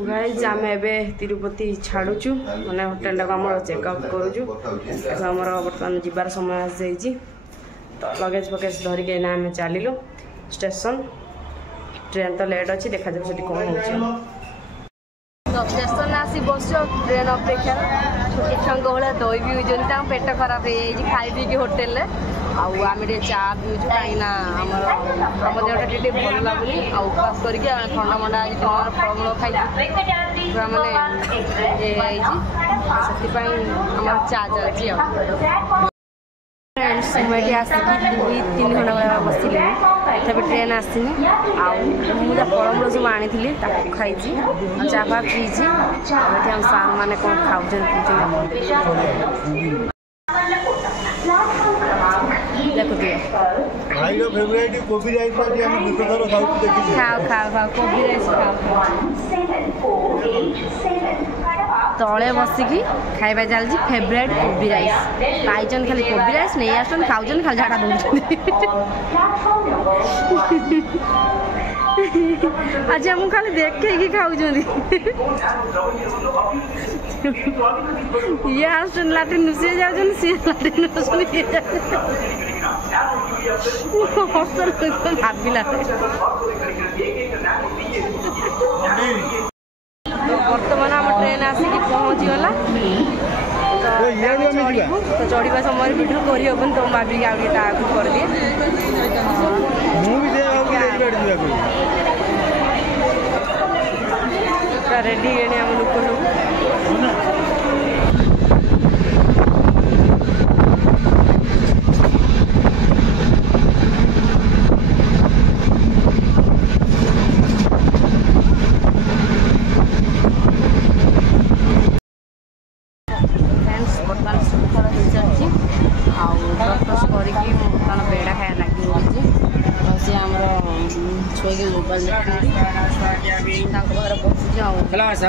guys आम ए तिरुपति छाड़ुचु मैंने hotel आम चेकआउट करुचु आमर बर्तमान जीवार समय आसी तो लगेज फगेज धरिक आम चलू स्टेशन ट्रेन तो लेट अच्छी देखा जाए कौन हो स्टेशन आसी बस ट्रेन अपेक्षा छोटे छुआ भाई दही भी होती पेट खराब हो खाई पी होटेल आम चा पीऊँ कहीं आम देहटा भल लगुनि उपवास करके थंडा मंडा आज फलमूल खाई पूरा मानने आम चा चलती मुझे आसिक 2-3 घंटा भाई बसली तभी ट्रेन आसनी आजा फलमूल सब आनी खाई चाफा पीछे आम सार मैंने कौन खाऊ तले बसिकी खाଇବା चलती फेवरेट कोबी राइस पाइचन खाली कोबी राइस नहीं आसन खाऊन खाली झाड़ा आज हम खाली देखे खाऊ ये आसन लाट्रिन नुसी जाऊन सी लाट्रिन भाविला बर्तमान आम ट्रेन आसिक पहुँची गला तो चढ़ा समय वीडियो करहबन तो भाविक आगे कर दिए रेडी आम लोक सब बेड़ा खाया लगी छोई मोबाइल बस